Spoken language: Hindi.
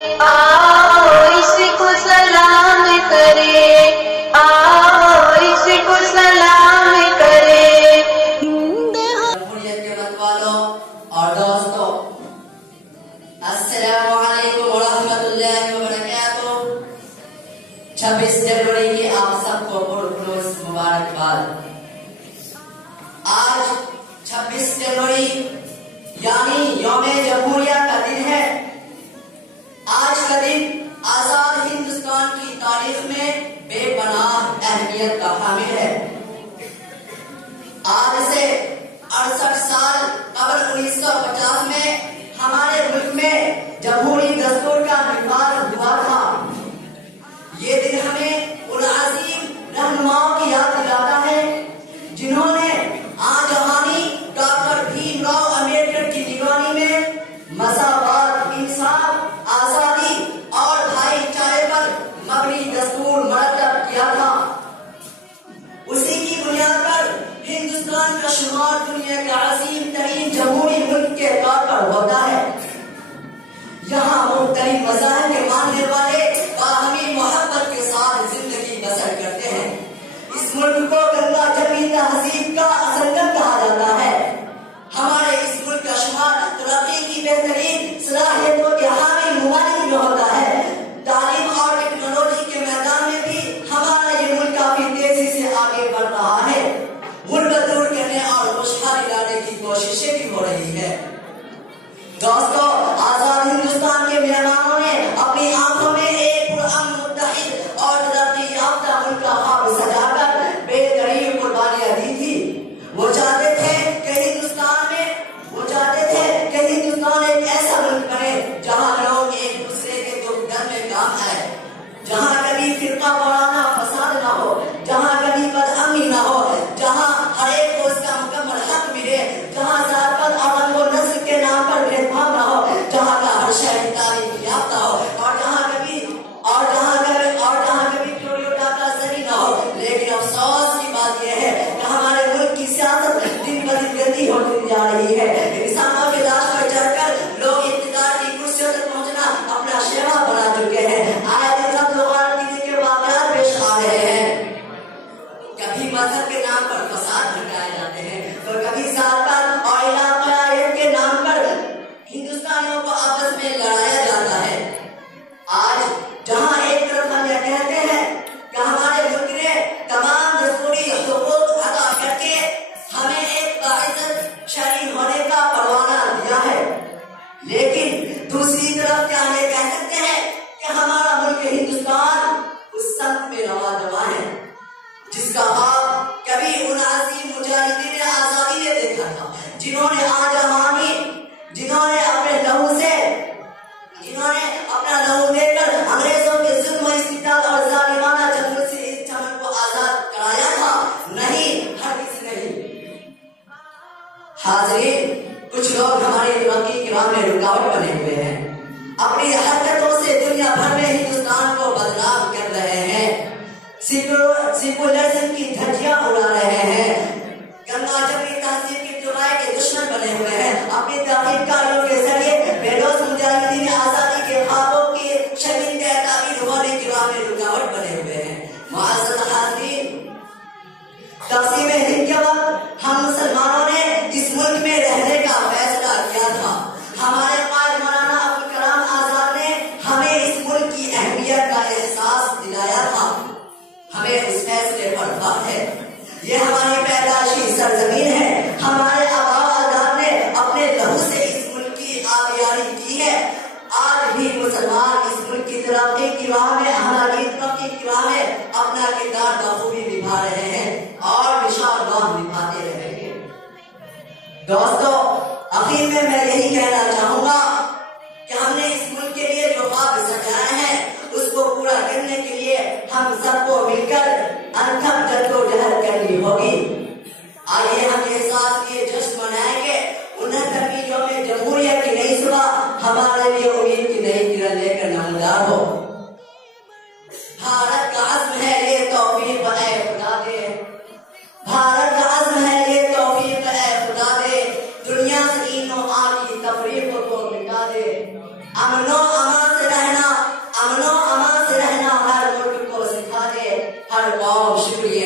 आओ इसको सलाम करे, आओ इसको सलाम करे। जमहूरियत के मत वालों और दोस्तों, अस्सलामु अलैकुम व रहमतुल्लाहि व बरकातुहू। 26 जनवरी की आप सबको पुरखुलूस मुबारकबाद। आज 26 जनवरी यानी यौम जमहूरिया का दिन है। आज का दिन आजाद हिंदुस्तान की तारीख में बेपनाह अहमियत का हामिल है। आज से 68 साल कबल 1950 में हमारे मुल्क में जमहूरी दस्तूर का निर्माण हुआ था। ये दिन हमें उन अजीम रहनुमाओं की याद दिलाता है जिन्होंने आजमानी डॉक्टर भीमराव अंबेडकर की निगरानी में मसावत, इंसाफ, आजादी और भाईचारे पर मबनी दस्तूर मरतब किया था। उसी की बुनियाद पर हिंदुस्तान का शुमार दुनिया का अजीम तरीन जमहूरी मुल्क के तौर पर होता है। यहाँ मुख्तलिफ मज़ाहिब के मानने वाले बाहमी मोहब्बत के साथ जिंदगी बसर करते हैं। इस मुल्क को गंगा जमी तहजीब का संगम कहा जाता है। हमारे इस मुल्क का शुमार तरक्की की बेहतरीन सलाहियतों के हामिल मुमालिक में होता है। तालीम और टेक्नोलॉजी के मैदान में भी हमारा ये मुल्क काफी तेजी से आगे बढ़ रहा है। गुर्बत दूर करने और खुशहाली लाने की कोशिशें भी हो रही है। दोस्तों, आजाद हिंदुस्तान के मेहमानों ने अपनी आंखों में एक पुरअमन, मुत्तहिद और तरक्की याफ्ता मुल्क का ख्वाब सजाकर बेदरीन कुर्बानियां दी थी। वो चाहते थे कि हिंदुस्तान एक ऐसा मुल्क बने जहाँ लोग एक दूसरे के दुख दर्द में काम आए, जहाँ कभी फिरका वाराना फसाद ना हो, जहाँ कभी बदअमनी ना हो, जहाँ हर एक को उसका मुकम्मल हक मिले, जहाँ जात-पात और रंग और नस्ल के नाम पर भेदभाव ना हो, जहाँ का हर शहर तालीम याफ्ता हो और जहाँ कभी चोरी और डाका जरी ना हो। लेकिन अफसोस की बात यह है कि हमारे मुल्क की सियासत दिन ब दिन गंदी होती जा रही है। इंसानों के लाश पर चढ़कर लोग इक़्तिदार की कुर्सियों तक पहुंचना अपना शेवा बना चुके हैं। आए दिन के वाक़यात पेश आ रहे हैं। कभी मजहब के नाम पर फसाद भड़काए जाते हैं, तो कभी जात-पात और इलाक़ायत के नाम पर हिंदुस्तानियों को आपस में लड़ाया जाता है। आज जहां एक तरफ हम यह कहते हैं कि हमारे मुल्क ने तमाम दस्तूरी हुकूक अदा करके हमें एक बाइज्जत शहरी होने का परवाना दिया है, लेकिन दूसरी तरफ क्या हम ये कह सकते हैं कि हमारा मुल्क हिंदुस्तान उस संत में रवा दवा है जिसका ख्वाब कभी उन अजीम मुजाहिदीन आजादी ने देखा था, जिन्होंने अपना लहू देकर अंग्रेजों के जुल्म, इस्तिबदाद और जालिमाना जंगल से इस चमन को आजाद कराया था। नहीं, हरगिज़ नहीं। हाज़रीन, कुछ लोग हमारी तरक्की की राह में रुकावट बने हुए हैं। अपनी हरकतों से दुनिया भर में हिंदुस्तान को बदनाम कर रहे हैं। सेकुलरिज्म की धज्जियां उड़ा रहे हैं। गंगा जमनी तहजीब की जुराए के दुश्मन बने हुए हैं। अपनी तहकीकारियों के जरिए बेलोस मुजाहिदीन आजादी के ख्वाबों के शहीद के ताबीर होने की राह में रुकावट बने हुए हैं। मुअज़्ज़ज़ हाज़रीन, तक़सीम हिंद के वक्त हम मुसलमानों ने इस मुल्क में रहने का फैसला किया था। हमारे कायद मौलाना अब्दुल कलाम आजाद ने हमें इस मुल्क की अहमियत का एहसास दिलाया था। हमें उस फैसले पर फख्र है। ये हमारी पैदाइशी सरजमीन है। हमारे आबा अजदाद ने अपने लहू से इस मुल्क की आबियारी की है। आज भी मुसलमान इस मुल्क की तरक्की की राह में, हमारी तरक्की की राह में अपना किरदार बखूबी निभा रहे हैं और विशाल राह निभाते रहेंगे। दोस्तों, आखिर में मैं यही कहना चाहूंगा कि हमने इस मुल्क के लिए जो ख्वाब सजाए हैं उसको पूरा करने के लिए हम सबको मिलकर अनथक जद्दोजहद करनी होगी। आइए हम एहसास किए जश्न मनाएंगे। 69वीं यौम जमहूरियत की नई सुबह हमारे लिए उम्मीद की नई किरण लेकर नमूदार हो। भारत का अज़्म है ये तौफीक ए खुदा दे, भारत का अज़्म है ये तौफीक ए खुदा दे, दुनिया से इन और आन की तफरीक को मिटा दे, अमनो अमान से रहना बहुत शुक्रिया।